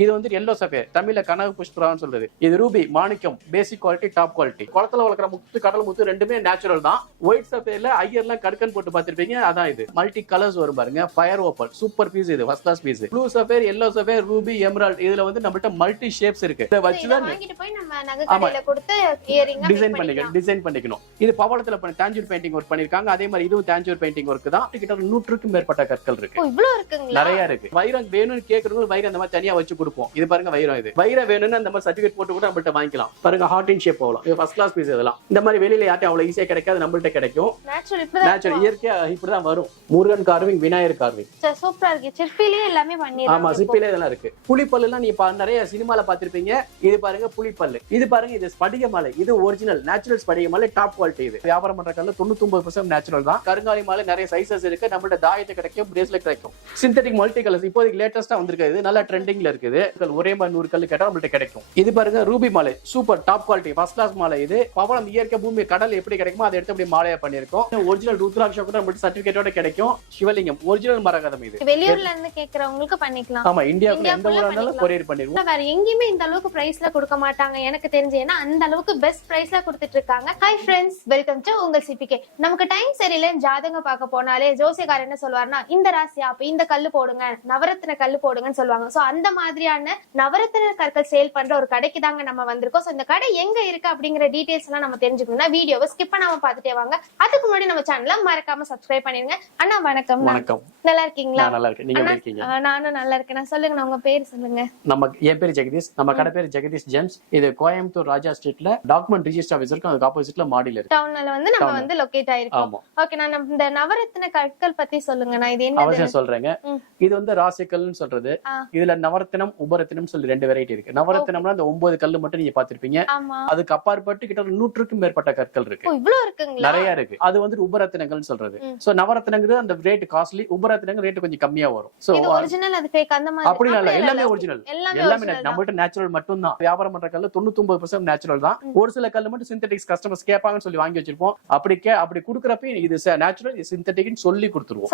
இது வந்து yellow sapphire, தமிழ்ல கனக புஷ்பரான்னு சொல்றது. இது ரூபி, மாணிக்கம், பேசிக் குவாலிட்டி, டாப் குவாலிட்டி. குளத்துல வளர்க்குற முத்து, கடல் முத்து ரெண்டுமே நேச்சுரல் தான். ஒயிட் சஃபேர்ல ஐயர்லாம் கடுக்கன் போட்டு பார்த்திருப்பீங்க, அதான் இது. மல்டி கலர்ஸ் வரும் பாருங்க, ஃபயர் ஓப்பல், சூப்பர் பீஸ், இது first class piece. Blue sapphire, yellow sapphire, ruby, emerald, இதுல வந்து நம்மள்ட்ட மல்டி ஷேப்ஸ் இருக்கு. இத வச்சுதான் டிசைன் பண்ணிக்கணும். இது பவளத்துல தாஞ்சூர் பெயிண்டிங் ஒர்க் பண்ணிருக்காங்க. அதே மாதிரி இதுவும் தாஞ்சூர் பெயிண்டிங் ஒர்க் தான். கிட்ட 100க்கும் மேற்பட்ட கற்கள் இருக்கு. இவ்வளவு இருக்குங்களா? நிறைய இருக்கு. வைரம் வேணும்னு கேக்குறவங்க வைரம் அந்த மாதிரி தனியா வச்சு கொடுப்போம். இது பாருங்க வைரம், இது வைரம் வேணும்னு அந்த மாதிரி சர்டிபிகேட் போட்டு கூட நம்மள்ட்ட வாங்கிக்கலாம். பாருங்க ஹார்ட் இன் ஷேப் போகலாம். இது ஃபர்ஸ்ட் கிளாஸ் பீஸ். இதெல்லாம் இந்த மாதிரி வெளியில யார்ட்டும் அவ்வளவு ஈஸியா கிடைக்காது, நம்மள்ட்ட கிடைக்கும். நேச்சுரல் இயற்கையா இப்படிதான் வரும். முருகன் கார்விங், விநாயகர் கார்விங் சூப்பரா இருக்கு. சிற்பிலே எல்லாமே பண்ணிருக்காங்க. ஆமா, சிற்பிலே இதெல்லாம் இருக்கு. புலிப்பல்லு எல்லாம் நீ நிறைய சினிமால பாத்திருப்பீங்க. இது பாருங்க புலிப்பல்லு. இது பாருங்க, இது ஸ்படிக மாலை. இது ஒரிஜினல் நேச்சுரல் ஸ்படிக மாலை, டாப் குவாலிட்டி. இது வியாபாரம் பண்ற கல்ல 99% நேச்சுரல் தான். கருங்காலி மாலை நிறைய சைஸஸ் இருக்கு. நம்மள்ட்ட தாயத்தை கிடைக்கும், பிரேஸ்லெட் கிடைக்கும். சிந்தட்டிக் மல்டி கலர்ஸ் இப்போதைக்கு லேட்டஸ்டா வந்திருக்கு. இது நல்லா ட்ரெண்டிங்ல இருக்குது. ஒரே மாதிரி 100 கல் கேட்டா நம்மள்ட்ட கிடைக்கும். இது பாருங்க ரூபி மாலை, super top quality, first class மாலை. இது பவளம் இயற்கை பூமி கடல் எப்படி கிடைக்குமோ அதை எடுத்து அப்படியே மாலையா பண்ணிருக்கோம். ஒரிஜினல் ருத்ராட்சம் கூட நம்மள்ட்ட சர்டிபிகேட்டோட கிடைக்கும். சிவலிங்கம் ஒரிஜினல் மரகதம். இது வெளியூர்ல இருந்து கேக்குறவங்களுக்கு பண்ணிக்கலாம். ஆமா, இந்தியாவுல எந்த ஊரானாலும் கொரியர் பண்ணிடுவோம். வேற எங்கேயுமே இந்த அளவுக்கு பிரைஸ்ல கொடுக்க மாட்டாங்க எனக்கு தெரிஞ்சு. ஏன்னா அந்த அளவுக்கு பெஸ்ட் பிரைஸ்ல கொடுத்துட்டு இருக்காங்க. ஹாய் ஃப்ரெண்ட்ஸ், வெல்கம் டு உங்கள் சிபிகே. நமக்கு டைம் சரியில்லைன்னு ஜாதகம் பார்க்க போனாலே ஜோசியக்காரர் என்ன சொல்வாருன்னா, இந்த ராசி அப்ப இந்த கல்லு போடுங்க, நவரத்தின கல்லு போடுங்கன்னு சொல்லுவாங்க. சோ அந்த மாதிரியான நவரத்தின கற்கள் சேல் பண்ற ஒரு கடைக்கு தாங்க நம்ம வந்திருக்கோம். சோ இந்த கடை எங்க இருக்கு அப்படிங்கிற டீடைல்ஸ் எல்லாம் நம்ம தெரிஞ்சுக்கணும்னா வீடியோவை ஸ்கிப் பண்ணாம பாத்துட்டே வாங்க. அதுக்கு முன்னாடி நம்ம சேனலை மறக்காம சப்ஸ்கிரைப் பண்ணிருங்க. அண்ணா வணக்கம். வணக்கம். நல்லா இருக்கீங்களா? நல்லா இருக்கேன். நீங்க எப்படி இருக்கீங்க? நானும் நல்லா இருக்கேன். சொல்லுங்க, உங்க பேர் சொல்லுங்க. என் பேர் ஜெகதீஷ். நம்ம கடை பேர் ஜெகதீஷ் ஜெம்ஸ். இது கோயம்புத்தூர் ராஜா ஸ்ட்ரீட்ல டாக்குமெண்ட் ரிஜிஸ்டர் ஆபீஸ் இருக்கு. அதுக்கு ஆப்போசிட்ல மாடியில இருக்கு. டவுன்ல வந்து நம்ம வந்து லொகேட் ஆயிருக்கோம். ஓகே, நான் இந்த நவரத்தின கற்கள் பத்தி சொல்லுங்க. நான் இது என்ன அவசியம் சொல்றேங்க. இது வந்து ராசிக்கல்னு சொல்றது. இதுல நவரத்தினம், உபரத்தினம் சொல்லி 2 வெரைட்டி இருக்கு. நவரத்தினம்னா அந்த 9 கல்லு மட்டும் நீங்க பாத்திருப்பீங்க. அதுக்கு அப்பாற்பட்டு கிட்ட 100க்கும் மேற்பட்ட கற்கள் இருக்கு. இவ்வளவு இருக்குங்களா? நிறைய இருக்கு. அது வந்து உபரத்தினங்கள் சொல்றது. சோ நவரத்தினங்கிறது அந்த ரேட் காஸ்ட்லி, உபரத்தினங்க ரேட் கொஞ்சம் கம்மியா வரும். சோ இது ஒரிஜினல், அது ஃபேக் அந்த மாதிரி அப்படி இல்ல, எல்லாமே ஒரிஜினல். எல்லாமே நம்மள்ட்ட நேச்சுரல் மட்டும் தான். வியாபாரம் பண்ற கல்லு 99% நேச்சுரல் தான். ஒரு சில கல்லு மட்டும் சிந்தட்டிக்ஸ் கஸ்டமர்ஸ் கேட்பாங்கன்னு சொல்லி வாங்கி வச்சிருப்போம். அப்படி குடுக்கறப்ப இது நேச்சுரல், இது சிந்தட்டிக்னு சொல்லி கொடுத்துருவோம்.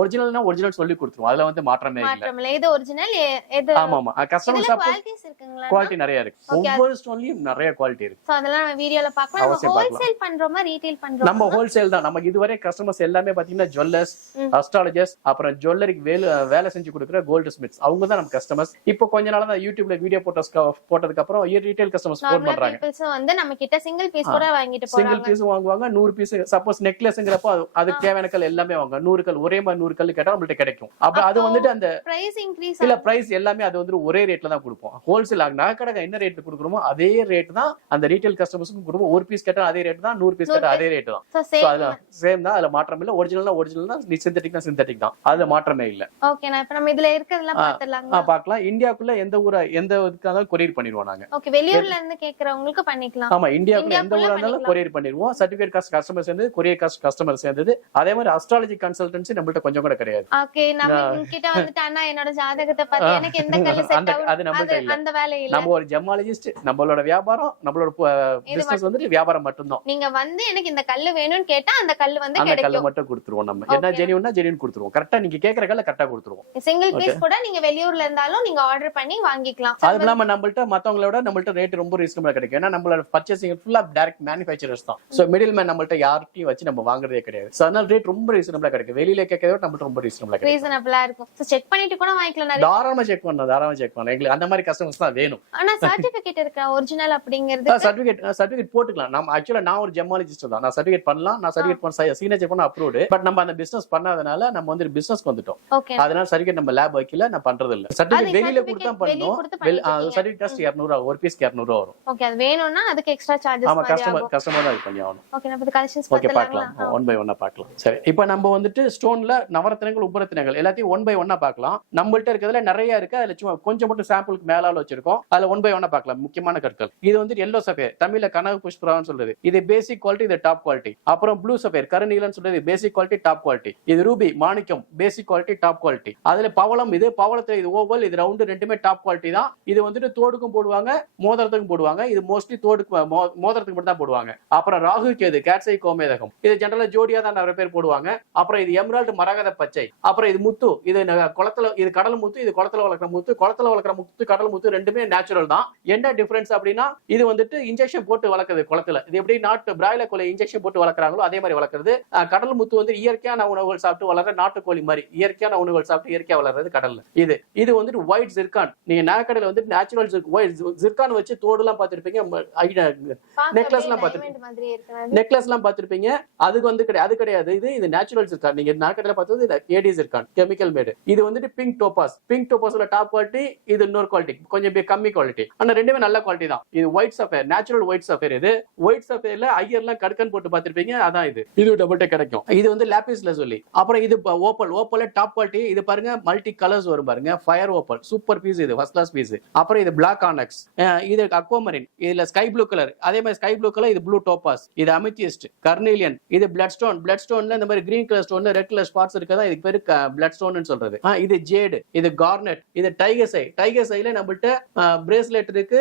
ஒரிஜினல்னா ஒரிஜினல் சொல்லி கொடுத்துருவோம். அதுல வந்து மாற்றமே இல்ல. இது ஒரிஜினல், இது ஆமா ஆமா. கஸ்டமர் குவாலிட்டிஸ் இருக்குங்களா? குவாலிட்டி நிறைய இருக்கு. ஒவ்வொரு ஸ்டோன்லயும் நிறைய குவாலிட்டி இருக்கு. சோ அதெல்லாம் நம்ம வீடியோல பார்க்கலாம். நம்ம ஹோல்சேல் பண்றோமா, ரீட்டைல் பண்றோமா? நம்ம ஹோல்சேல் தான். நமக்கு இதுவரை கஸ்டமர்ஸ் எல்லாமே பாத்தீங்கன்னா ஜுவல்லர்ஸ், அஸ்ட்ராலஜர்ஸ், அப்புறம் ஜுவல்லரிக்கு வேலை செஞ்சு கொடுக்குற கோல்டு ஸ்மித்ஸ், அவங்க தான் நம்ம கஸ்டமர்ஸ். இப்போ கொஞ்ச நாளா தான் யூடியூப்ல வீடியோ போட்டதுக்கு அப்புறம் ரீட்டைல் கஸ்டமர்ஸ் போன் பண்றாங்க. வந்து நம்ம கிட்ட சிங்கிள் பீஸ் கூட வாங்கிட்டு போறாங்க. சிங்கிள் பீஸ் வாங்குவாங்க. 100 பீஸ் சப்போஸ் நெக்லஸ்ங்கறப்ப அதுக்கு தேவையான கல் எல்லாமே வாங்க. 100 கல் ஒரே மாதிரி 100 கல் கேட்டா நம்மள்ட்ட கிடைக்கும். அப்ப அது வந்துட்டு அந்த பிரைஸ் இன்கிரீஸ் இல்ல, பிரைஸ் எல்லாமே அது வந்து ஒரே ரேட்ல தான் கொடுப்போம். ஹோல்சேல் நகைக்கடை என்ன ரேட்ல கொடுக்குறோமோ அதே ரேட் தான் அந்த ரீட்டைல் கஸ்டமர்ஸ்க்கும் கொடுப்போம். ஒரு பீஸ் கேட்டா அதே ரேட் தான், 100 பீஸ் கேட்டா அதே ரேட் தான். சோ அதுல சேம் தான், அதுல மாற்றம் இல்ல. ஒரிஜினல்னா ஒரிஜினல் தான், சிந்தட்டிக்னா சிந்தட்டிக் தான். அதுல மாற்றமே இல்ல. ஓகே, நான் இப்ப நம்ம இதுல இருக்கிறதெல்லாம் பார்த்தலாம்ங்க. பார்க்கலாம். இந்தியாக்குள்ள எந்த இதுக்காக கொரியர் பண்ணிடுவோம் நாங்க. ஓகே, வெளியூர்ல இருந்து கேக்குறவங்களுக்கு பண்ணிக்கலாம். ஆமா, இந்தியாக்குள்ள எந்த ஊரா இருந்தாலும் கொரியர் பண்ணிடுவோம். சர்டிபிகேட் காஸ்ட் கஸ்டமர் சேர்ந்து, கொரியர் காஸ்ட் கஸ்டமர் சேர்ந்தது. அதே மாதிரி அஸ்ட்ராலஜி கன்சல்டன்சி நம்மள்ட்ட கொஞ்சம் கூட கிடையாது. ஓகே, நம்ம கிட்ட வந்துட்டு அண்ணா என்னோட ஜாதகத்தை பத்தி எனக்கு எந்த கல்லு செட் ஆகும், அது நம்மள்ட்ட இல்ல. அந்த வேலை இல்ல. நம்ம ஒரு ஜெமாலஜிஸ்ட். நம்மளோட வியாபாரம், நம்மளோட பிசினஸ் வந்துட்டு வியாபாரம் மட்டும் தான். நீங்க வந்து எனக்கு இந்த கல்லு வேணும்னு கேட்டா அந்த கல்லு வந்து கிடைக்கும். அந்த கல்லு மட்டும் கொடுத்துருவோம். நம்ம என்ன ஜெனியூன்னா ஜெனியூன் கொடுத்துருவோம். கரெக்ட்டா நீங்க கேக்குற கல்ல கரெக்ட்டா கொடுத்துருவோம். சிங்கிள் பீஸ் கூட நீங்க வெளியூர்ல இருந்தாலும் நீங்க ஆர்டர் பண்ணி வாங்கிக்கலாம். அது இல்லாம நம்மள்ட்ட மத்தவங்களோட நம்மள்ட்ட ரேட் ரொம்ப ரீசனபிளா கிடைக்கும். ஏன்னா நம்மளோட பர்ச்சேசிங் ஃபுல்லா டைரக்ட் மேனுஃபேக்சரர்ஸ் தான். சோ மிடில் மேன் நம்மள்ட்ட யார்ட்டையும் வச்சு நம்ம வாங்குறதே கிடையாது. சோ அதனால ரேட் ரொம்ப ரீசனபிளா கிடைக்கும். வெளியில கேட்கறத நம்மள்ட்ட ரொம்ப ரீசனபிளா இருக்கும். சோ செக் பண்ணிட்டு கூட வாங்கிக்கலாம். தாராளமா செக் பண்ணலாம். எங்களுக்கு அந்த மாதிரி கஸ்டமர்ஸ் தான் வேணும். ஆனா சர்டிபிகேட் இருக்கா ஒரிஜினல் அப்படிங்கிறது? சர்டிபிகேட் போட்டுக்கலாம். நம்ம ஆக்சுவலா நான் ஒரு ஜெமாலஜிஸ்ட் தான். நான் சர்டிபிகேட் பண்ணலாம். நான் சர்டிபிகேட் பண்ண சிக்னேச்சர் பண்ண அப்ரூவ்டு. பட் நம்ம அந்த பிசினஸ் பண்ணாதனால நம்ம வந்து பிசினஸ்க்கு வந்துட்டோம். அதனால சர்டிபிகேட் நம்ம லேப் வைக்கல, நான் பண்றது இல்ல. சர்டிபிகேட் வெளியில கொடுத்தா பண்ணோம். சர்டிபிகேட் காஸ்ட் 200, ஒரு பீஸ்க்கு 200 வரும். ஓகே, அது வேணும்னா அதுக்கு எக்ஸ்ட்ரா சார்ஜஸ். ஆமா, கஸ்டமர் தான் பண்ணி ஆகணும். ஓகே, நம்ம கலெக்ஷன்ஸ் பார்க்கலாம். 1 by 1 பார்க்கலாம். சரி, இப்போ நம்ம வந்துட்டு ஸ்டோன்ல நவரத்தினங்கள், உபரத்தினங்கள் எல்லாத்தையும் 1 by 1 பார்க்கலாம். நம்மள்ட்ட இருக்கிறதுல நிறைய இருக்கு. அதுல சும்மா கொஞ்சம் மட்டும் சாம்பிளுக்கு மேலால வச்சிருக்கோம். அதுல 1 by 1 பார்க்கலாம். முக்கியமான கற்கள். இது வந்து எல்லோ சஃபேர், தமிழ்ல கனக புஷ்பரான்னு சொல்றது. இது பேசிக் குவாலிட்டி, இது டாப் குவாலிட்டி. அப்புறம் ப்ளூ சஃபேர், கருநீலன்னு சொல்றது பேசிக் குவாலிட்டி, டாப் குவாலிட்டி. இது ரூபி, மாணிக்கம், பேசிக் குவாலிட்டி, டாப் குவாலிட்டி. அதுல பவளம், இது பவளத்துல இது ஓவல், இது ரவுண்ட், ரெண்டுமே டாப் குவாலிட்டி தான். இது வந்துட்டு தோடுக்கும் போடுவாங்க, மோதிரத்துக்கும் போடுவாங்க. இது மோஸ்ட்லி தோடுக்கு மோதிரத்துக்கு மட்டும் தான் போடுவாங்க. அப்புறம் ராகு கேது, கேட்சை கோமேதகம், இது ஜெனரலா ஜோடியா தான் நிறைய பேர் போடுவாங்க. அப்புறம் இது எமரால்டு, மரகத பச்சை. அப்புறம் இது முத்து, இது குளத்துல, இது கடல் முத்து, இது குளத்துல வளர்க்குற முத்து, குளத்துல வளர்க்குற முத்து, கடல் முத்து ரெண்டுமே நேச்சுரல் தான். என்ன டிஃபரன்ஸ் அப்படின்னா இது வந்துட்டு இன்ஜெக்ஷன் போட்டு வளர்க்குது குளத்துல. இது எப்படி நாட்டு பிராய்லர் கோழி இன்ஜெக்ஷன் போட்டு வளர்க்குறாங்களோ அதே மாதிரி வளர்க்குறது. கடல் முத்து வந்து இயற்கையான உணவுகள் சாப்பிட்டு வளர்ற நாட்டுக்கோழி மாதிரி இயற்கையான உணவுகள் சாப்பிட்டு இயற்கையா வளர்றது கடல்ல. இது வந்துட்டு ஒயிட் ஜிர்கான். நீங்க நகைக்கடையில வந்து நேச்சுரல் ஜிர்கான் வச்சு தோடு எல்லாம் பார்த்திருப்பீங்க, நெக்லஸ் எல்லாம் பார்த்திருப்பீங்க. அதுக்கு வந்து அது கிடையாது. இது நேச்சுரல் ஜிர்கான். நீங்க நகைக்கடையில பார்த்தது ஏடி ஜிர்கான், கெமிக்கல் மேடு. இது வந்துட்டு பிங்க் டோபாஸ். பிங்க் டோபாஸ்ல டாப் குவாலிட்டி, இது இன்னொரு குவாலிட்டி, கொஞ்சம் கம்மி குவாலிட்டி. ஆனா ரெண்டுமே நல்ல குவாலிட்டி தான். இது white sapphire, natural white sapphire. இது ஒயிட் சஃபேர்ல ஐயர்லாம் கடுக்கன் போட்டு பார்த்திருப்பீங்க, அதான் இது டபுள் டே கிடைக்கும். இது வந்து லாபிஸ்ல சொல்லி. அப்புறம் இது ஓப்பல் டாப் குவாலிட்டி. இது பாருங்க மல்டி கலர்ஸ் வரும் பாருங்க, ஃபயர் ஓப்பல் சூப்பர் பீஸ், இது ஃபர்ஸ்ட் கிளாஸ் பீஸ். அப்புறம் இது பிளாக் ஆனக்ஸ், இது அக்வாமரின், இதுல ஸ்கை ப்ளூ கலர், அதே மாதிரி ஸ்கை ப்ளூ கலர், இது ப்ளூ டோபாஸ், இது அமித்தியஸ்ட், கர்னீலியன், இது பிளட் ஸ்டோன். பிளட் ஸ்டோன்ல இந்த மாதிரி கிரீன் கலர் ஸ்டோன்ல ரெட் கலர் ஸ்பாட்ஸ் இருக்கதா, இதுக்கு பேரு பிளட் ஸ்டோன் சொல்றது. இது ஜேடு, இது கார்னெட், இது டைகர் சை. டைகர் சைல நம்மள்ட்ட பிரேஸ்லெட் இருக்கு,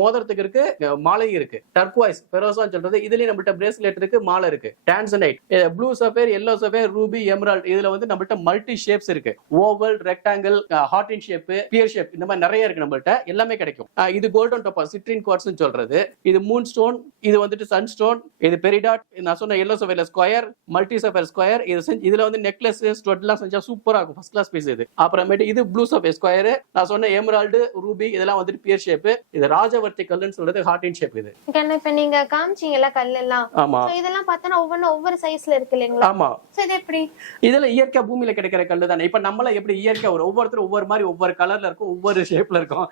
மோதிரத்துக்கு இருக்கு, மாலை இருக்கு. டர்குவைஸ் ஃபெரோசா சொல்றது, இதுலயே நம்மள்ட்ட பிரேஸ்லெட் இருக்கு, மாலை இருக்கு. Tanzanite, blue sapphire, yellow sapphire, ruby, emerald. இதுல வந்து நம்மள்ட்ட மல்டி ஷேப்ஸ் இருக்கு. Oval, rectangle, heart in shape, pear shape, இந்த மாதிரி நிறைய இருக்கு நம்மள்ட்ட. எல்லாமே கிடைக்கும். இது கோல்டன் டோபாஸ், சிட்ரின் குவார்ட்ஸ் சொல்றது. இது மூன் ஸ்டோன், இது வந்துட்டு சன் ஸ்டோன், இது பெரிடாட். நான் சொன்ன எல்லோ சஃபேர்ல ஸ்கொயர், மல்டி சஃபேர் ஸ்கொயர். இதுல வந்து நெக்லஸ் ஸ்டட் எல்லாம் செஞ்சா சூப்பரா இருக்கும், ஃபர்ஸ்ட் கிளாஸ் பீஸ் இது. அப்புறமேட்டு இது ப்ளூ சஃபேர் ஸ்கொயர். நான் சொன்ன எமரால்டு, ரூபி, இதெல்லாம் வந்துட்டு பியர் ஷேப். இது ராஜவர்த்தி கல்லுன்னு சொல்றது, ஹார்ட் இன் ஷேப். இது இப்ப நீங்க காமிச்சீங்கல கல் எல்லாம், ஆமா, இதெல்லாம் பார்த்தா ஒவ்வொரு சைஸ்ல இருக்கு இல்லீங்களா? ஆமா. இது எப்படி? இதுல இயற்கை பூமியில கிடைக்கிற கல்லு தானே. இப்ப நம்மள எப்படி இயற்கை ஒவ்வொருத்தரும் ஒவ்வொரு மாதிரி ஒவ்வொரு கலர்ல இருக்கும், ஒவ்வொரு ஷேப்ல இருக்கும்.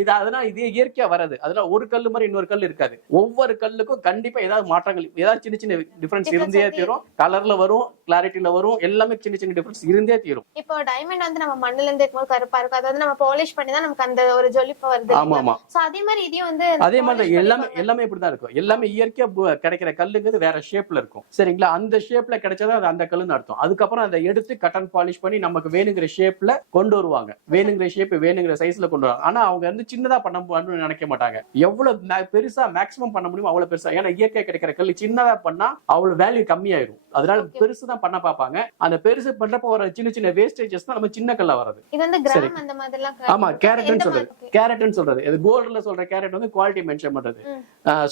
இது அதெல்லாம் இது இயற்கையா வர்றது. அதெல்லாம் ஒரு கல்லு மாதிரி இன்னொரு கல் இருக்காது. ஒவ்வொரு கல்லுக்கும் கண்டிப்பா ஏதாவது மாற்றங்கள், ஏதாவது சின்ன சின்ன டிஃபரன்ஸ் இருந்தே தீரும். கலர்ல வரும், கிளாரிட்டில வரும், எல்லாமே சின்ன சின்ன டிஃபரன்ஸ் இருந்தே தீரும். இப்போ டைமண்ட் வந்து நம்ம மண்ணுல இருந்து இருக்கும்போது கருப்பா இருக்கும், அதாவது நம்ம பாலிஷ் பண்ணி தான் நமக்கு அந்த ஒரு ஜொலிப்பு வருது. ஆமா ஆமா. சோ அதே மாதிரி இதையும் வந்து அதே மாதிரி எல்லாமே இப்படிதான் இருக்கும். எல்லாமே இயற்கையா கிடைக்கிற கல்லுங்கிறது வேற ஷேப்ல இருக்கும். சரிங்களா? அந்த ஷேப்ல கிடைச்சதா அந்த கல்லுன்னு அர்த்தம். அதுக்கப்புறம் அதை எடுத்து கட்டன் பாலிஷ் பண்ணி நமக்கு வேணுங்கிற ஷேப்ல கொண்டு வருவாங்க. வேணுங்கிற ஷேப் வேணுங்கிற சைஸ்ல கொண்டு வருவாங்க. ஆனா அவங்க வந்து சின்னதா பண்ணணும்னு நினைக்க மாட்டாங்க. எவ்வளவு பெருசா மேக்ஸிமம் பண்ண முடியுமோ அவ்வளவு பெருசா. ஏன்னா இயற்கை கிடைக்கிற கல் சின்னதா பண்ணா அவ்வளவு வேல்யூ கம்மியாயிரும். அதனால பெருசுதான் பண்ண பாப்பாங்க. அந்த பெருசு பண்றப்ப வர சின்ன சின்ன வேஸ்டேஜஸ் தான் நம்ம சின்ன கல்ல வருது. இது வந்து கிராம் அந்த மாதிரிலாம். ஆமா, கேரட்னு சொல்றது. கேரட்னு சொல்றது இது கோல்ட்ல சொல்ற கேரட் வந்து குவாலிட்டி மென்ஷன் பண்றது.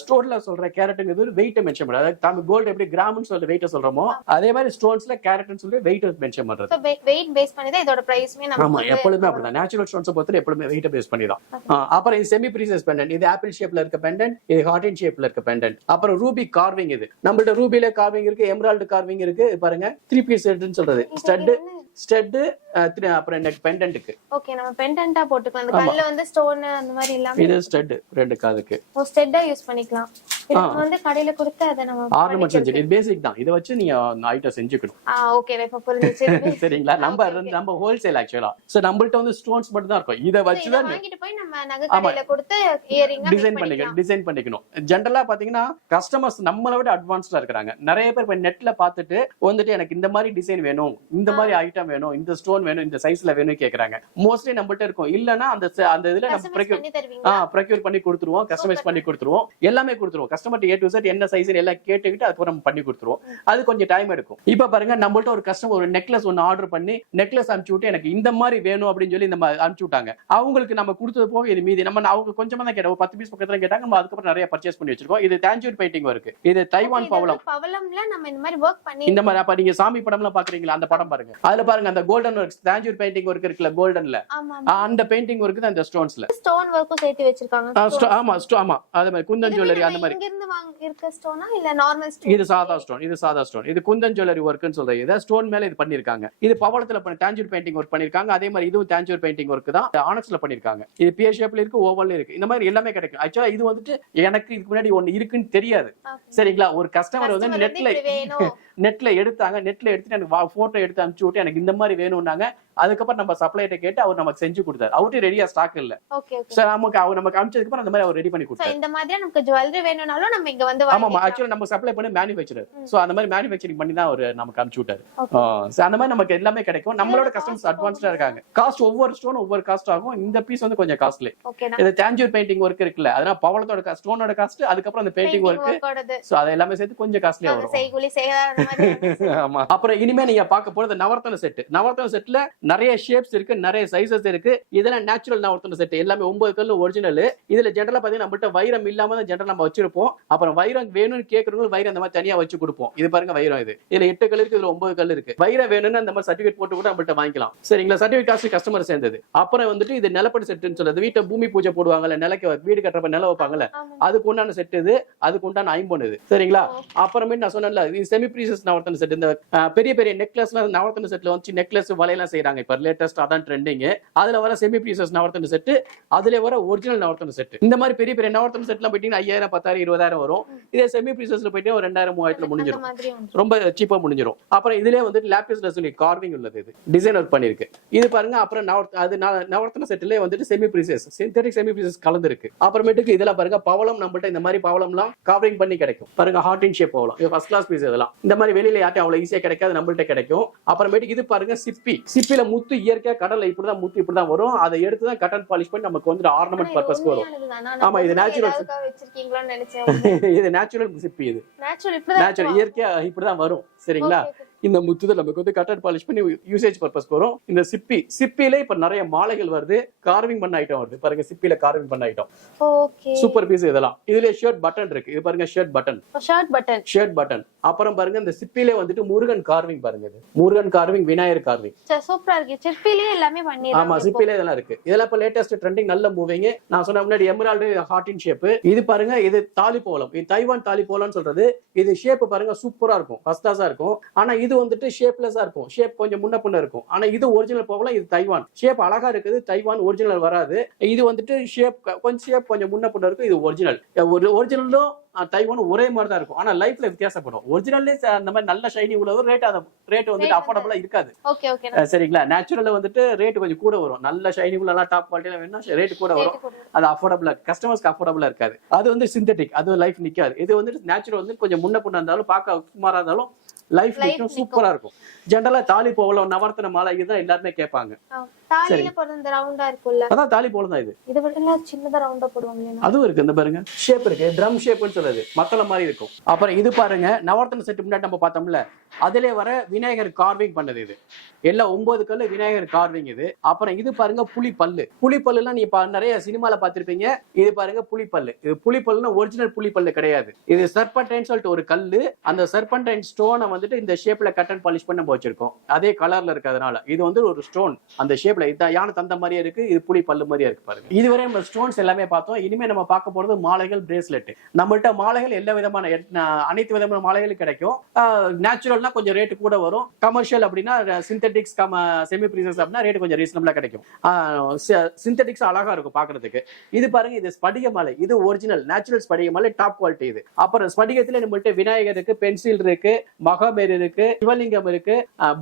ஸ்டோன்ல சொல்ற கேரட்ங்கிறது வெயிட் மென்ஷன் பண்றது. அதாவது நம்ம கோல்ட் எப்படி கிராம்னு சொல்ற வெயிட்ட சொல்றோமோ அதே மாதிரி ஸ்டோன்ஸ்ல கேரட்னு சொல்லி வெயிட் மென்ஷன் பண்றது. சோ வெயிட் பேஸ் பண்ணி தான் இதோட பிரைஸ்மே நம்ம. ஆமா, எப்பவுமே அப்படிதான். நேச்சுரல் ஸ்டோன்ஸ் பொறுத்தவரை எப்பவுமே வெயிட் பேஸ் பண்ணி தான். அப்புறம் இது செமி ப்ரீசியஸ் பெண்டன்ட். இது ஆப்பிள் ஷேப்ல இருக்க பெண்டன்ட், இது ஹார்ட் இன் ஷேப்ல இருக்க பெண்டன்ட். அப்புறம் ரூபி கார்விங். இது நம்மள்ட்ட ரூபில கார்விங் இருக்கு, எமரால்டு கார்விங் இருக்கு. பாருங்க 3 பீஸ் செட்னு சொல்றது. ஸ்டட் அப்புறம் நெக் பெண்டன்ட்க்கு. ஓகே, நம்ம பெண்டன்ட்டா போட்டுக்கலாம். அந்த கல்ல வந்து ஸ்டோன் அந்த மாதிரி இல்லாம இது ஸ்டட் ரெண்டு காதுக்கு. ஓ, ஸ்டட்டா யூஸ் பண்ணிக்கலாம். இது வந்து கடையில கொடுத்து அத நம்ம ஆர்னமெண்ட் செஞ்சு. இது பேசிக் தான். இத வச்சு நீங்க ஐட்டம் செஞ்சுக்கணும். ஓகே, இப்ப புரிஞ்சிச்சு. சரிங்களா? நம்ம ஹோல்சேல் ஆக்சுவலா. சோ நம்மள்ட்ட வந்து ஸ்டோன்ஸ் மட்டும் தான் இருக்கும். இத வச்சு தான் வாங்கிட்டு போய் நம்ம நகை கடையில கொடுத்து இயரிங் டிசைன் பண்ணிக்கணும். ஜெனரலா பாத்தீங்கன்னா கஸ்டமர்ஸ் நம்மள விட அட்வான்ஸ்டா இருக்காங்க. நிறைய பேர் இப்ப நெட்ல பாத்துட்டு வந்துட்டு எனக்கு இந்த மாதிரி டிசைன் வேணும், இந்த மாதிரி ஐட்டம் வேணும், இந்த ஸ்டோன் வேணும், இந்த சைஸ்ல வேணும் கேக்குறாங்க. மோஸ்ட்லி நம்மள்ட்ட இருக்கும். இல்லனா அந்த இதுல நம்ம ப்ரொக்யூர் பண்ணி கொடுத்துருவோம், கஸ்டமைஸ் பண்ணி கொடுத்துருவோம், எல்லாமே கொடுத்துருவோம். கஸ்டமர் A to Z என்ன சைஸ் எல்லாம் கேட்டுக்கிட்டு அதுக்கு நம்ம பண்ணி கொடுத்துருவோம். அது கொஞ்சம் டைம் எடுக்கும். இப்ப பாருங்க, நம்மள்ட்ட ஒரு கஸ்டமர் ஒரு நெக்லஸ் ஒன்னு ஆர்டர் பண்ணி நெக்லஸ் அனுப்பிச்சு விட்டு எனக்கு இந்த மாதிரி வேணும் அப்படின்னு சொல்லி நம்ம அனுப்பிச்சு விட்டாங்க. அவங்களுக்கு நம்ம கொடுத்தது போக இது மீதி நம்ம அவங்க கொஞ்சமா தான் கேட்டோம். 10 பீஸ் பக்கத்துல கேட்டாங்க. நம்ம அதுக்கப்புறம் நிறைய பர்ச்சேஸ் பண்ணி வச்சிருக்கோம். இது தாஞ்சூர் பெயிண்டிங் ஒர்க். இது தைவான் பவளம்ல நம்ம இந்த மாதிரி வர்க் பண்ணி இந்த மாதிரி. அப்ப நீங்க சாமி படம்லாம் பாக்குறீங்களா? அந்த படம் பாருங்க. அதுல பாருங்க அந்த golden works, Tanjore painting work இருக்குல்ல கோல்டன்ல, அந்த பெயிண்டிங் ஒர்க் தான் இந்த ஸ்டோன்ஸ்ல. ஸ்டோன் வர்க்கும் சேர்த்து வச்சிருக்காங்க. ஆமா, அதே மாதிரி குந்தன் ஜுவல்லரி அந்த மாதிரி. இங்க இருந்து இருக்க ஸ்டோனா இல்ல நார்மல் ஸ்டோன்? இது சாதா ஸ்டோன். இது குந்தன் ஜுவல்லரி ஒர்க்னு சொல்றது. இத ஸ்டோன் மேல இது பண்ணிருக்காங்க. இது பவளத்துல தாஞ்சூர் பெயிண்டிங் ஒர்க் பண்ணிருக்காங்க. அதே மாதிரி இதுவும் தாஞ்சூர் பெயிண்டிங் ஒர்க் தான். ஆனக்ஸ்ல பண்ணிருக்காங்க. இது பியர் ஷேப்ல இருக்கு, ஓவல்ல இருக்கு. இந்த மாதிரி எல்லாமே கிடைக்கும். ஆக்சுவலா இது வந்துட்டு எனக்கு இதுக்கு முன்னாடி ஒன்னு இருக்குன்னு தெரியாது. சரிங்களா? ஒரு கஸ்டமர் வந்து நெட்ல எடுத்தாங்க. நெட்ல எடுத்துட்டு எனக்கு போட்டோ எடுத்து அனுப்பிச்சு விட்டு எனக்கு இந்த மாதிரி வேணும்னாங்க. அதுக்கப்புறம் நம்ம சப்ளைட்ட கேட்டு அவர் நமக்கு செஞ்சு கொடுத்தாரு. அவர்கிட்ட ரெடியா ஸ்டாக் இல்ல. சார் நமக்கு அனுப்பிச்சதுக்கு அப்புறம் அந்த மாதிரி அவர் ரெடி பண்ணி கொடுத்தாரு. இந்த மாதிரி நமக்கு ஜுவல்லரி வேணும்னாலும் நம்ம இங்க வந்து ஆமா, ஆக்சுவலா நம்ம சப்ளை பண்ணி மேனுஃபேக்சரர். சோ அந்த மாதிரி மேனுஃபேக்சரிங் பண்ணி தான் அவர் நமக்கு அனுப்பிச்சு விட்டாரு. அந்த மாதிரி நமக்கு எல்லாமே கிடைக்கும். நம்மளோட கஸ்டமர்ஸ் அட்வான்ஸ்டா இருக்காங்க. காஸ்ட் ஒவ்வொரு ஸ்டோன் ஒவ்வொரு காஸ்ட் ஆகும். இந்த பீஸ் வந்து கொஞ்சம் காஸ்ட்லி. இது தாஞ்சூர் பெயிண்டிங் ஒர்க் இருக்குல்ல, அதனால பவளத்தோட ஸ்டோனோட காஸ்ட், அதுக்கப்புறம் அந்த பெயிண்டிங் ஒர்க், சோ அது எல்லாமே சேர்த்து கொஞ்சம் காஸ்ட்லியா வரும். மாதிரி ஆமா. அப்புறம் இனிமே நீங்க பார்க்க போறது நவரத்ன செட். நவரத்ன செட்ல நிறைய ஷேப்ஸ் இருக்கு, நிறைய சைஸஸ் இருக்கு. இதெல்லாம் நேச்சுரல் நவரத்ன செட். எல்லாமே 9 கல்லு ஒரிஜினல். இதுல ஜெனரலா பாத்தீங்கன்னா நம்மள்ட்ட வைரம் இல்லாம தான் ஜெனரல் நம்ம வச்சிருப்போம். அப்புறம் வைரம் வேணும்னு கேக்குறவங்க வைரம் அந்த மாதிரி தனியா வச்சு கொடுப்போம். இது பாருங்க வைரம். இதுல 8 கல் இருக்கு, இதுல 9 கல் இருக்கு. வைரம் வேணும்னு அந்த மாதிரி சர்டிபிகேட் போட்டு கூட நம்மள்ட்ட வாங்கிக்கலாம். சரிங்களா? சர்டிபிகேட் காசு கஸ்டமர் சேர்ந்தது. அப்புறம் வந்துட்டு இது நிலப்படி செட்னு சொல்றது. வீட்டை பூமி பூஜை போடுவாங்கல்ல, நிலக்கு வீடு கட்டுறப்ப நில வைப்பாங்கல்ல, அதுக்கு உண்டான செட் இது. அதுக்கு உண்டான ஐம்பொன் இது. சரிங்களா? அப்புறமே நான் சொன்னேன்ல, இது செமி ப்ரீசியஸ் நவரத்ன செட். இந்த பெரிய பெரிய நெக்லஸ்லாம் நவரத்ன செட்ல வந்து நெக்லஸ் வலையெல்லாம் செய்யறாங்க. இப்ப லேட்டஸ்ட் அதான் ட்ரெண்டிங். அதுல வர செமி ப்ரீசியஸ் நவரத்ன செட், அதுல வர ஒரிஜினல் நவரத்ன செட். இந்த மாதிரி பெரிய பெரிய நவரத்ன செட்லாம் போயிட்டீங்கன்னா 5000, 10,000, 20,000 வரும். இதே செமி ப்ரீசியஸ்ல போயிட்டு ஒரு 2000, 3000 முடிஞ்சிடும். ரொம்ப சீப்பா முடிஞ்சிடும். அப்புறம் இதுலயே வந்து லாபிஸ் லசூலி கார்விங் உள்ளது. இது டிசைன் ஒர்க் பண்ணிருக்கு. இது பாருங்க. அப்புறம் நவரத்ன செட்லயே வந்துட்டு semi precious, synthetic semi precious கலந்துருக்கு. அப்புறமேட்டுக்கு இதெல்லாம் பாருங்க பவளம். நம்மள்ட்ட இந்த மாதிரி பவளம்லாம் கார்விங் பண்ணி கிடைக்கும். பாருங்க ஹார்ட் இன் ஷேப் பவளம். இது ஃபர்ஸ்ட் கிளாஸ் பீஸ். இதெல்லாம் இந்த மாதிரி வெளியில யார்ட்டும் அவ்வளவு ஈஸியா கிடைக்காது, நம்மள்ட்ட கிடைக்கும். அப்புறமேட்டுக்கு இது பாருங்க சிப்பி. சிப்பில முத்து இயற்கையா கடல்ல இப்படிதான் முத்து இப்படிதான் வரும். அதை எடுத்து தான் கட் அண்ட் பாலிஷ் பண்ணி நமக்கு வந்து ஆர்னமெண்ட் பர்பஸ்க்கு வரும். ஆமா, இது நேச்சுரல் வச்சிருக்கீங்களான்னு நினைச்சேன். இது நேச்சுரல் சிப்பி. இது நேச்சுரல் இயற்கையா இப்படிதான் வரும். சரிங்களா? இந்த முத்துதல் நமக்கு வந்து கட் அண்ட் பாலிஷ் பண்ணி யூசேஜ் பர்பஸ்க்கு வரும். இந்த சிப்பில இப்ப நிறைய மாலைகள் வருது, கார்விங் பண்ண ஐட்டம் வருது. பாருங்க சிப்பில கார்விங் பண்ண ஐட்டம். சூப்பர் பீஸ் இதெல்லாம். இதுல ஷர்ட் பட்டன் இருக்கு. இது பாருங்க ஷர்ட் பட்டன். அப்புறம் பாருங்க இந்த சிப்பில வந்துட்டு முருகன் கார்விங். பாருங்க இது முருகன் கார்விங், விநாயகர் கார்விங். சூப்பரா இருக்கு. சிப்பிலே எல்லாமே பண்ணிருக்காங்க. ஆமா, சிப்பில இதெல்லாம் இருக்கு. இதெல்லாம் இப்ப லேட்டஸ்ட் ட்ரெண்டிங், நல்ல மூவிங். நான் சொன்ன முன்னாடி எமரால்டு ஹார்ட் இன் ஷேப். இது பாருங்க, இது தாலி போலம். இது தைவான் தாலி போலம்னு சொல்றது. இது ஷேப் பாருங்க சூப்பரா இருக்கும், ஃபர்ஸ்ட் கிளாஸா இருக்கும். ஆனா இது வந்துட்டு ஷேப்லெஸ்ஸா இருக்கும். ஷேப் கொஞ்சம் முன்ன பின்ன இருக்கும். ஆனா இது ஒரிஜினல் போகலாம். இது தைவான் ஷேப் அழகா இருக்குது. தைவான் ஒரிஜினல் வராது. இது வந்துட்டு ஷேப் கொஞ்சம் முன்ன பின்ன இருக்கும். இது ஒரிஜினல். ஒரிஜினலும் தைவான் ஒரே மாதிரி தான் இருக்கும். ஆனா லைஃப்ல வித்தியாசப்படும். ஒரிஜினல்லே அந்த மாதிரி நல்ல ஷைனி உள்ளது ரேட் வந்துட்டு அஃபோர்டபுளா இருக்காது. சரிங்களா? நேச்சுரல்ல வந்துட்டு ரேட் கொஞ்சம் கூட வரும். நல்ல ஷைனி உள்ள டாப் குவாலிட்டில வேணும்னா ரேட் கூட வரும். அது அஃபோர்டபுளா, கஸ்டமர்ஸ்க்கு அஃபோர்டபுளா இருக்காது. அது வந்து சிந்தெடிக், அது லைஃப் நிக்காது. இது வந்து நேச்சுரல் வந்து கொஞ்சம் முன்ன பின்ன இருந்தாலும் பார்க்க சுமாரா இருந்தாலும் லைஃப் நிக்கும், சூப்பரா இருக்கும். ஜெனரலா தாலி போகலாம், நவரத்ன மாலை இதுதான் எல்லாருமே கேட்பாங்க. தாலில போறது ரவுண்டா இருக்குல்ல, அதான் தாலி போல தான். இது விட சின்னதா ரவுண்டா போடுவாங்க. அதுவும் இருக்கு. இந்த பாருங்க ஷேப் இருக்கு, ட்ரம் ஷேப்னு சொல்றது, மத்தள மாதிரி இருக்கும். அப்புறம் இது பாருங்க நவரத்ன செட் முன்னாடி நம்ம பார்த்தோம்ல, அதிலே வர விநாயகர் கார்விங் பண்ணது. இது எல்லாம் 9 கல்லு விநாயகர் கார்விங். இது அப்புறம் இது பாருங்க புலி பல்லு. புலி பல்லுலாம் நீ நிறைய சினிமால பாத்திருப்பீங்க. இது பாருங்க புலி பல்லு. இது புலி பல்லுனா ஒரிஜினல் புலி பல்லு கிடையாது. இது சர்பன்டைன் சொல்லிட்டு ஒரு கல்லு. அந்த சர்பன்டைன் ஸ்டோனை வந்துட்டு இந்த ஷேப்ல கட் அண்ட் பாலிஷ் பண்ண வச்சிருக்கோம். அதே கலர்ல இருக்கு. அதனால இது வந்து ஒரு ஸ்டோன் அந்த ஷேப்ல. இது யானை தந்த மாதிரியே இருக்கு, இது புலி பல்லு மாதிரியே இருக்கு. பாருங்க இதுவரை நம்ம ஸ்டோன்ஸ் எல்லாமே பார்த்தோம். இனிமே நம்ம பார்க்க போறது மாலைகள், பிரேஸ்லெட். நம்மள்ட்ட மாலைகள் எல்லா விதமான அனைத்து விதமான மாலைகளும் கிடைக்கும். நேச்சுரல்னா கொஞ்சம் ரேட் கூட வரும். கமர்ஷியல் அப்படின்னா சிந்தெடிக்ஸ், செமி ப்ரீசியஸ் அப்படின்னா ரேட் கொஞ்சம் ரீசனபிளா கிடைக்கும். சிந்தெடிக்ஸ் அழகா இருக்கும் பாக்குறதுக்கு. இது பாருங்க, இது ஸ்படிக மாலை. இது ஒரிஜினல் நேச்சுரல் ஸ்படிக மாலை, டாப் குவாலிட்டி. இது அப்புறம் ஸ்படிகத்துல நம்மள்ட்ட விநாயகர் இருக்கு, பென்சில் இருக்கு, மகாமேர் இருக்கு, சிவலிங்கம் இருக்கு,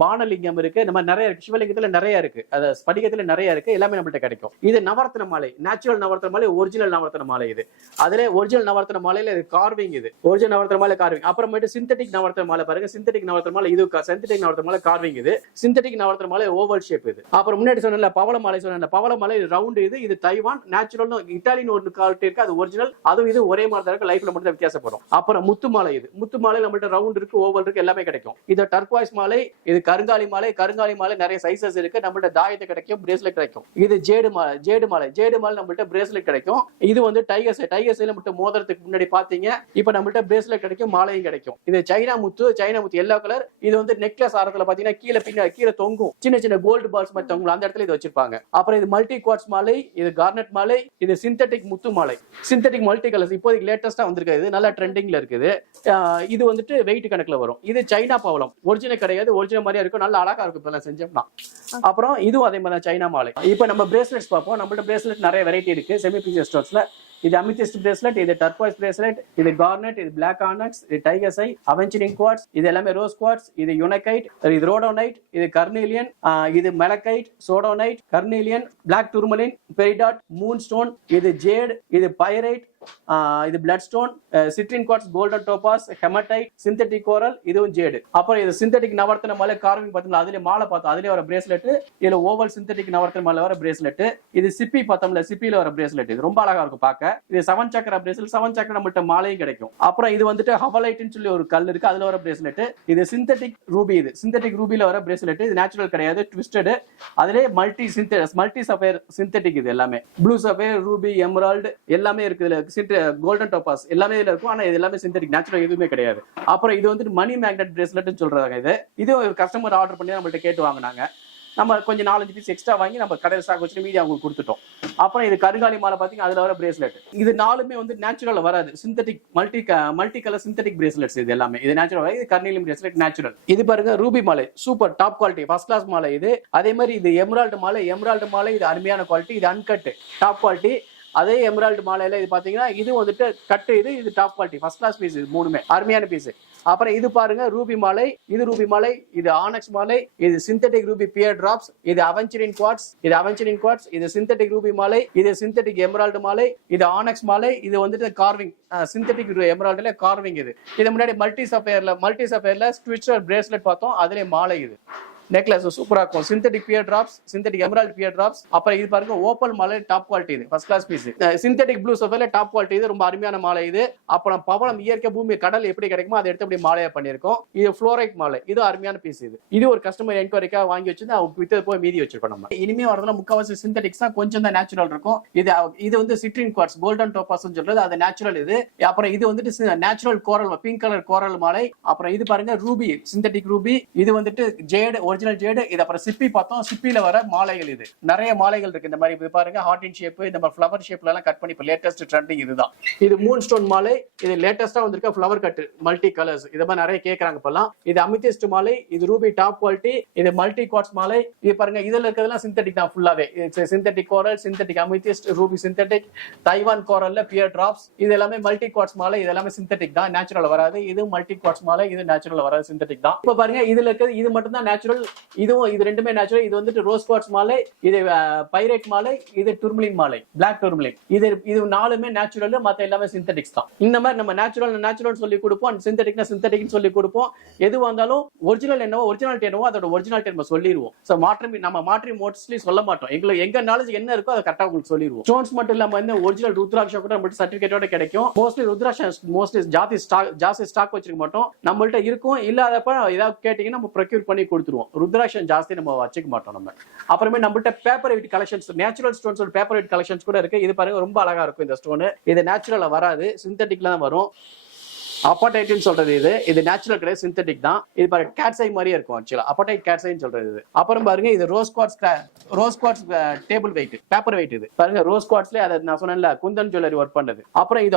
பானலிங்கம் இருக்கு. இந்த மாதிரி நிறைய இருக்கு. சிவலிங்கத்துல நிறைய இருக்கு, அது ஸ்படிகத்துல நிறைய இருக்கு. எல்லாமே நம்மள்ட்ட கிடைக்கும். இது நவரத்ன மாலை, நேச்சுரல் நவரத்ன மாலை, ஒரிஜினல் நவரத்ன மாலை. இது அதுல ஒரிஜினல் நவரத்ன மாலையில இது கார்விங். இது ஒரிஜினல் நவரத்ன மாலை கார்விங். அப்புறமேட்டு சிந்தெடிக் நவரத்ன மாலை பாருங்க. சிந்தெடிக் நவரத்ன மாலை, இது சிந்தெடிக் நவரத்ன மாலை கார்விங். இது சிந்தெடிக் நவரத்ன மாலை ஓவல் ஷேப். இது அப்புறம் முன்னாடி சொன்ன பவள மாலை சொன்ன பவள மாலை ரவுண்ட். இது தைவான் நேச்சுரல். இட்டாலியன் ஒரு குவாலிட்டி இருக்கு, அது ஒரிஜினல். அதுவும் இது ஒரே மாதிரி தான் இருக்கு. லைஃப்ல மட்டும் வித்தியாசப்படும். அப்புறம் முத்து மாலை. இது முத்து மாலை நம்மள்ட்ட ரவுண்ட் இருக்கு, ஓவல் இருக்கு, எல்லாமே கிடைக்கும். இது டர்குவாய்ஸ் மாலை. இது கருங்காலி மாலை. கருங்காலி மாலை நிறைய சைசஸ் இருக்கு. நம்மள்ட்ட தாயத்தை கிடைக்கும், பிரேஸ்லெட் கிடைக்கும். இது ஜேடு மாலை. ஜேடு மாலை நம்மள்ட்ட பிரேஸ்லெட் கிடைக்கும். இது வந்து டைகர் சைல மட்டும் மோதிரத்துக்கு முன்னாடி பாத்தீங்க. இப்ப நம்மள்ட்ட பிரேஸ்லெட் கிடைக்கும், மாலையும் கிடைக்கும். இது சைனா முத்து எல்லோ கலர். இது வந்து நெக்லஸ் ஆரத்துல பாத்தீங்கன்னா கீழே தொங்கும், சின்ன சின்ன கோல்டு பால்ஸ் மாதிரி தொங்கும். அந்த இடத்துல இது வச்சிருப்பாங்க. அப்புறம் இது மல்டி குவார்ட்ஸ் மாலை, இது கார்னெட் மாலை, இது சிந்தெடிக் முத்து மாலை, சிந்தெடிக் மல்டி கலர்ஸ். இப்போதைக்கு லேட்டஸ்டா வந்திருக்கு. இது நல்ல ட்ரெண்டிங்ல இருக்குது. இது வந்துட்டு வெயிட் கணக்குல வரும். இது சைனா பவளம், ஒரிஜினல் கிடையாது, ஒரிஜினல் மாதிரியா இருக்கும், நல்ல அழகா இருக்கும். இப்ப செஞ்சோம்னா அப்புறம் இதுவும் அதே மாதிரி சைனா மாலை. இப்ப நம்ம பிரேஸ்லெட்ஸ் பார்ப்போம். நம்மள்ட்ட பிரேஸ்லெட் நிறைய வெரைட்டி இருக்கு செமி ப்ரீசியஸ் ஸ்டோன்ஸ்ல. இது அமித்திஸ்ட் பிரேஸ்லெட், இது டர்குவாய்ஸ் பிரேஸ்லெட், இது கார்னெட், இது பிளாக் ஆனக்ஸ், இது டைகர் சை, அவென்ச்சரிங் குவார்ட்ஸ், இது எல்லாமே ரோஸ் குவார்ட்ஸ், இது யுனைகைட், இது ரோடோனைட், இது கர்னீலியன், இது malachite, sodalite, carnelian, black tourmaline, peridot, moon stone, இது ஜேட், இது பைரைட், இது blood stone, citrine quartz, golden topaz, hematite, synthetic coral, இதுவும் ஜேடு. அப்புறம் இது சிந்தெடிக் நவரத்ன மாலை கார்விங் பார்த்தோம்ல, அதுல மாலை பார்த்தோம், அதுல வர பிரேஸ்லெட். இதுல ஓவல் சிந்தெடிக் நவரத்ன மாலை வர பிரேஸ்லெட். இது சிப்பி பார்த்தோம்ல, சிப்பில வர பிரேஸ்லெட். இது ரொம்ப அழகா இருக்கும் பார்க்க. இது 7 சக்கர பிரேஸ்லெட், 7 சக்கர நம்மள்ட்ட மாலையும் கிடைக்கும். அப்புறம் இது வந்துட்டு ஹவலைட்னு சொல்லி ஒரு கல் இருக்கு, அதுல வர பிரேஸ்லெட். இது சிந்தட்டிக் ரூபி, இது சிந்தட்டிக் ரூபில வர பிரேஸ்லெட். இது நேச்சுரல் கிடையாது, ட்விஸ்டட். அதிலே மல்டி சஃபயர் சிந்தட்டிக். இது எல்லாமே ப்ளூ சஃபயர், ரூபி, எமரால்டு எல்லாமே இருக்கு. இதுல கோல்டன் டோபாஸ் எல்லாமே இதுல இருக்கும். ஆனா இது எல்லாமே சிந்தட்டிக், நேச்சுரல் எதுவுமே கிடையாது. அப்புறம் இது வந்துட்டு மணி மேக்னெட் பிரேஸ்லெட்னு சொல்றாங்க. இது ஒரு கஸ்டமர் ஆர்டர் பண்ணி நம்மள்ட்ட கேட்டு வாங்கினாங்க. நம்ம கொஞ்சம் 4-5 பீஸ் எக்ஸ்ட்ரா வாங்கி நம்ம கடையில் ஸ்டாக் வச்சுட்டு மீதி அவங்களுக்கு கொடுத்துட்டோம். அப்புறம் இது கருங்காலி மாலை பார்த்தீங்கன்னா அதுல வர பிரேஸ்லெட். இது 4மே வந்து நேச்சுரல் வராது, synthetic multi colour synthetic bracelets. இது எல்லாமே இது நேச்சுரல். இது கர்னிலியம் பிரேஸ்லெட் நேச்சுரல். இது பாருங்க ரூபி மாலை, super top quality, first class மாலை இது. அதே மாதிரி இது எமரால்டு மாலை, இது அருமையான குவாலிட்டி, இது அன்கட் டாப் குவாலிட்டி. அதே எமரால்டு மாலையில இது பாத்தீங்கன்னா இது வந்துட்டு கட்டு, இது top quality first class piece. இது 3மே அருமையான பீஸ். அப்புறம் இது பாருங்க ரூபி மாலை, இது ஆனக்ஸ் மாலை, இது சிந்தட்டிக் ரூபி பியர் டிராப்ஸ், இது அவென்ச்சரின் குவார்ட்ஸ், இது சிந்தட்டிக் ரூபி மாலை, இது சிந்தட்டிக் எமரால்டு மாலை, இது ஆனக்ஸ் மாலை, இது வந்துட்டு கார்விங் சிந்தட்டிக் எமரால்டுல கார்விங். இது முன்னாடி மல்டி சஃபயர்ல ட்விஸ்டர் பிரேஸ்லெட் பார்த்தோம், அதுல மாலை. இது நெக்லஸ் சூப்பரா இருக்கும், synthetic pear drops, synthetic emerald pear drops. அப்புறம் இது பாருங்க ஓப்பல் மாலை, டாப் குவாலிட்டி, இது first class piece. Synthetic blue சஃபயர்ல டாப் குவாலிட்டி, இது ரொம்ப அருமையான மாலை இது. அப்புறம் பவளம் இயற்கை பூமி கடல் எப்படி கிடைக்குமோ அதை எடுத்து அப்படி மாலையா பண்ணிருக்கோம். இது ஃப்ளோரைட் மாலை, இது அருமையான பீஸ். இது ஒரு கஸ்டமர் என்கொயரிக்காக வாங்கி வச்சிருந்து அவங்க விட்டு போய் மீதி வச்சிருக்கோம். நம்ம இனிமே வரதுல முக்காவாசி சிந்தட்டிக்ஸ் தான், கொஞ்சம் தான் நேச்சுரல் இருக்கும். இது வந்து சிட்ரின் குவார்ட்ஸ், கோல்டன் டோபாஸ் சொல்றது, அது நேச்சுரல். இது அப்புறம் இது வந்துட்டு நேச்சுரல் கோரல், பிங்க் கலர் கோரல் மாலை. அப்புறம் இது பாருங்க ரூபி, சிந்தட்டிக் ரூபி, இது வந்துட்டு ஜேடு, ஒரிஜினல் ஜேடு. இது அப்புறம் சிப்பி பார்த்தோம், சிப்பில வர மாலைகள். இது நிறைய மாலைகள் இருக்கு இந்த மாதிரி. இது பாருங்க ஹார்ட் இன் ஷேப், இந்த மாதிரி ஃப்ளவர் ஷேப்ல எல்லாம் கட் பண்ணி இப்ப லேட்டஸ்ட் ட்ரெண்டிங் இதுதான். இது மூன் ஸ்டோன் மாலை, இது லேட்டஸ்டா வந்திருக்க ஃப்ளவர் கட், மல்டி கலர்ஸ். இத மாதிரி நிறைய கேக்குறாங்க இப்பலாம். இது அமித்திஸ்ட் மாலை, இது ரூபி டாப் குவாலிட்டி, இது மல்டி குவார்ட்ஸ் மாலை. இது பாருங்க இதுல இருக்கிறதெல்லாம் சிந்தட்டிக் தான் ஃபுல்லாவே. Synthetic coral, synthetic amethyst, ruby synthetic, Taiwan கோரல்ல பியர் டிராப்ஸ். இது எல்லாமே மல்டி குவார்ட்ஸ் மாலை, இது எல்லாமே சிந்தட்டிக் தான், நேச்சுரல் வராது. இது மல்டி குவார்ட்ஸ் மாலை, இது நேச்சுரல் வராது, சிந்தட்டிக் தான். இப்ப பாருங்க இதுல இருக்கிறது இது மட்டும் தான் நேச்சுரல். இது ரெண்டுமே நேச்சுரல். இது வந்துட்டு ரோஸ் குவார்ட்ஸ் மாலை, இது பைரேட் மாலை, இது டூர்மலின் மாலை, பிளாக் டூர்மலின். இது 4மே நேச்சுரல், மத்த எல்லாமே சிந்தட்டிக்ஸ் தான். இந்த மாதிரி நம்ம நேச்சுரல் சொல்லி கொடுப்போம், சிந்தட்டிக் சொல்லி கொடுப்போம். எது வந்தாலும் ஒரிஜினல் என்னவோ, ஒரிஜினாலிட்டி என்னவோ அதோட ஒரிஜினாலிட்டி நம்ம சொல்லிடுவோம். சோ நம்ம மாற்றி மோஸ்ட்லி சொல்ல மாட்டோம். எங்க நாலேஜ் என்ன இருக்கோ அதை கரெக்டா உங்களுக்கு சொல்லிடுவோம். ஸ்டோன்ஸ் மட்டும் இல்லாம வந்து ஒரிஜினல் ருத்ராட்சம் கூட நம்மள்ட்ட சர்டிபிகேட்டோட கிடைக்கும். மோஸ்ட்லி ருத்ராட்சம் ஜாஸ்தி ஸ்டாக் வச்சிருக்க மாட்டோம். நம்மள்ட்ட இருக்கும், இல்லாதப்ப ஏதாவது கேட்டீங்கன்னா நம்ம ப்ரொக்யூர் பண்ணி கொடுத்துருவோம். ருத்ராட்சம் ஜாஸ்தி நம்ம வச்சுக்க மாட்டோம் நம்ம. அப்புறமே நம்மள்ட்ட paper wait collections, natural stones paper wait collections கூட இருக்கு. இது பாருங்க ரொம்ப அழகா இருக்கும் இந்த ஸ்டோன். இது நேச்சுரலா வராது, சிந்தட்டிக்ல தான் வரும். அப்படைட்னு சொல்றது இது நேச்சுரல் கிடையாது, சிந்தட்டிக் தான். இது பாருங்க கேட்ஸை மாதிரியே இருக்கும் ஆக்சுவலா, அப்படைட் கேட்ஸைன்னு சொல்றது இது. அப்புறம் பாருங்க இது rose quartz table weight, paperweight. இது பாருங்க ரோஸ் குவார்ட்ஸ்ல அதை நான் சொன்னேன்ல குந்தன் ஜுவல்லரி ஒர்க் பண்ணது. அப்புறம் இது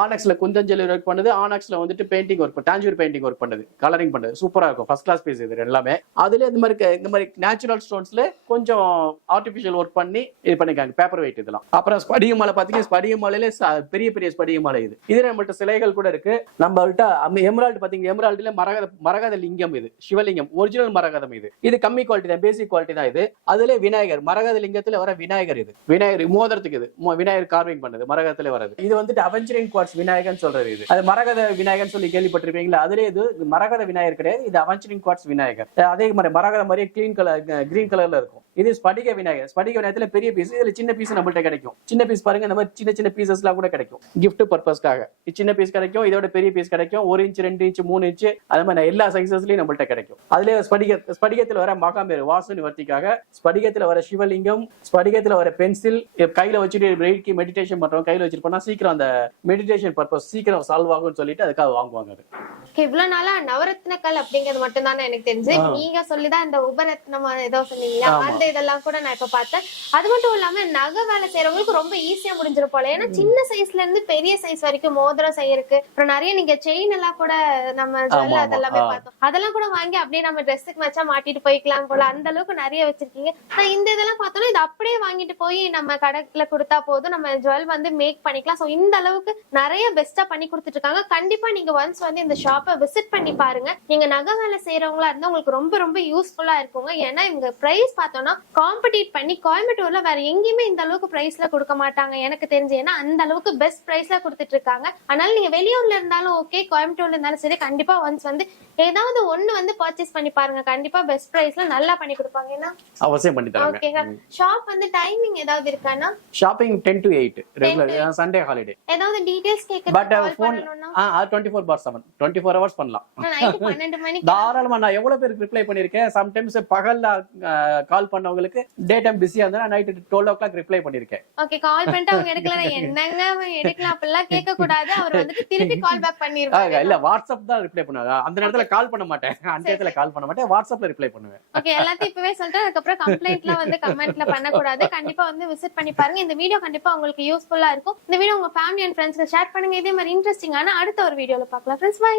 ஆனக்ஸ்ல குந்தன் ஜுவல்லரி ஒர்க் பண்ணது. ஆனக்ஸ்ல வந்துட்டு painting work, Tanjore painting work பண்ணது, கலரிங் பண்ணது. சூப்பரா இருக்கும், ஃபர்ஸ்ட் கிளாஸ் பீஸ் இது எல்லாமே. அதுல இந்த மாதிரி நேச்சுரல் ஸ்டோன்ஸ்ல கொஞ்சம் ஆர்டிபிஷியல் ஒர்க் பண்ணி இது பண்ணிருக்காங்க, பேப்பர் வெயிட் இதெல்லாம். அப்புறம் ஸ்படிக மாலை பாத்தீங்கன்னா, ஸ்படிக மாலையில பெரிய ஸ்படிக மாலை. இது நம்மள்ட்ட சிலைகள் கூட இருக்கு. நம்மள்ட்ட எமரால்டு பாத்தீங்க, எமரால்டுல மரகத லிங்கம், இது சிவலிங்கம், ஒரிஜினல் மரகதம். இது கம்மி குவாலிட்டி தான், பேசிக் குவாலிட்டி தான். இது அதுல விநாயகர், மரகத லிங்கத்துல வர விநாயகர். இது விநாயகர் மோதிரத்துக்கு, இது விநாயகர் கார்விங் பண்ணது, மரகதத்துல வரது. இது வந்துட்டு அவென்ச்சரின் குவார்ட்ஸ் விநாயகர் சொல்றது. இது அது மரகத விநாயகர் சொல்லி கேள்விப்பட்டிருப்பீங்களா? அதுல இது மரகத விநாயகர் கிடையாது, இது அவென்ச்சரின் குவார்ட்ஸ் விநாயகர். அதே மாதிரி மரகத மாதிரியே கிரீன் கலர்ல இருக்கும். இது ஸ்படிக விநாயகத்துல பெரிய பீஸ். இதுல சின்ன பீஸ் நம்மள்ட்ட கிடைக்கும். சின்ன பீஸ் பாருங்க, நம்ம சின்ன பீசஸ் எல்லாம் கூட கிடைக்கும் கிஃப்ட் பர்பஸ்க்காக. சின்ன பீஸ் கிடைக்கும், இதோட பெரிய பீஸ் கிடைக்கும். 1 இன்ச் 2 இன்ச் 3 இன்ச் அது மாதிரி எல்லா சைசஸ்லயும் நம்மள்ட்ட கிடைக்கும். அதுல ஸ்படிகத்துல வர மகாமேரு வாசு நிவர்த்திக்காக, ஸ்படிகத்துல வர சிவலிங்கம், ஸ்படிகத்துல வர பென்சில், கையில வச்சுட்டு மெடிடேஷன் பண்றோம், கையில வச்சிருப்போம்னா சீக்கிரம் அந்த மெடிடேஷன் பர்பஸ் சீக்கிரம் சால்வ் ஆகும்னு சொல்லிட்டு அதுக்காக வாங்குவாங்க. இவ்வளவு நாளா நவரத்னக்கல் அப்படிங்கிறது மட்டும் தானே எனக்கு தெரிஞ்சு. நீங்க சொல்லிதான் இந்த உபரத்னம் ஏதோ சொன்னீங்களா, அந்த இதெல்லாம் கூட நான் இப்ப பார்த்தேன். அது மட்டும் இல்லாம நகை வேலை செய்யறவங்களுக்கு ரொம்ப ஈஸியா முடிஞ்சிரும் போல. ஏன்னா சின்ன சைஸ்ல இருந்து பெரிய சைஸ் வரைக்கும் மோதிரம் செய்யறதுக்கு, அப்புறம் நிறைய நீங்க செயின் எல்லாம் கூட நம்ம ஜுவல் அதெல்லாமே பார்த்தோம். அதெல்லாம் கூட வாங்கி அப்படியே நம்ம ட்ரெஸ்ஸுக்கு மேட்சா மாட்டிட்டு போய்க்கலாம் போல, அந்த அளவுக்கு நிறைய வச்சிருக்கீங்க. நான் இந்த இதெல்லாம் பார்த்தோம்னா இது அப்படியே வாங்கிட்டு போய் நம்ம கடையில கொடுத்தா போதும், நம்ம ஜுவல் வந்து மேக் பண்ணிக்கலாம். சோ இந்த அளவுக்கு நிறைய பெஸ்டா பண்ணி கொடுத்துட்டு இருக்காங்க. கண்டிப்பா நீங்க ஒன்ஸ் வந்து இந்த ஷாப்பை விசிட் பண்ணி பாருங்க. நீங்க நகை வேலை செய்யறவங்களா இருந்தா உங்களுக்கு ரொம்ப ரொம்ப யூஸ்ஃபுல்லா இருக்குங்க. ஏன்னா இவங்க பிரைஸ் பார்த்தோம்னா காம்படிட் பண்ணி கோயம்புத்தூர்ல வேற எங்கேயுமே இந்த அளவுக்கு பிரைஸ்ல கொடுக்க மாட்டாங்க எனக்கு தெரிஞ்சு. ஏன்னா அந்த அளவுக்கு பெஸ்ட் பிரைஸ்ல கொடுத்துட்டு இருக்காங்க. அதனால நீங்க வெளியூர்ல சென்னையில இருந்தாலும் ஓகே, கோயம்புத்தூர்ல இருந்தாலும் சரி, கண்டிப்பா ஒன்ஸ் வந்து ஏதாவது ஒண்ணு வந்து பர்ச்சேஸ் பண்ணி பாருங்க. கண்டிப்பா பெஸ்ட் பிரைஸ்ல நல்லா பண்ணி கொடுப்பாங்க. ஏன்னா அவசியம் பண்ணி தராங்க. ஓகேங்க. ஷாப் வந்து டைமிங் ஏதாவது இருக்கானா? Shopping 10 to 8 regular, Sunday holiday. ஏதாவது டீடைல்ஸ் கேட்க பட் ஃபோன் 24/7 24 hours பண்ணலாம். நைட் 12 மணிக்கு தாராளமா நான் எவ்வளவு பேருக்கு ரிப்ளை பண்ணிருக்கேன். சம்டைம்ஸ் பகல்ல கால் பண்ணவங்களுக்கு டே டைம் பிஸியா இருந்தா நைட் 12 o'clock ரிப்ளை பண்ணிருக்கேன். ஓகே, கால் பண்ணிட்டு அவங்க எடுக்கலனா என்னங்க அவன் எடுக்கலாம் அப்பலாம் கேட்க கூடாது. அவர் வந்துட்டு திருப்பி கால் பேக் பண்ணிருவாங்க. இல்ல வாட்ஸ்அப் தான் ரிப்ளை பண்ணுவாங்க. அந்த நேரத்துல கால் பண்ண மாட்டேன். அந்த நேரத்துல கால் பண்ண மாட்டேன். வாட்ஸ்அப்ல ரிப்ளை பண்ணுவேன். ஓகே, எல்லாத்தையும் இப்பவே சொல்லிட்டு அதுக்கப்புறம் கம்ப்ளைண்ட்லாம் வந்து கமெண்ட்ல பண்ண கூடாது. கண்டிப்பா வந்து விசிட் பண்ணி பாருங்க. இந்த வீடியோ கண்டிப்பா உங்களுக்கு யூஸ்ஃபுல்லா இருக்கும். இந்த வீடியோ உங்க ஃபேமிலி அண்ட் ஃப்ரெண்ட்ஸ்க்கு ஷேர் பண்ணுங்க. இதே மாதிரி இன்ட்ரெஸ்டிங்கான அடுத்த ஒரு வீடியோல பார்க்கலாம். Friends, by.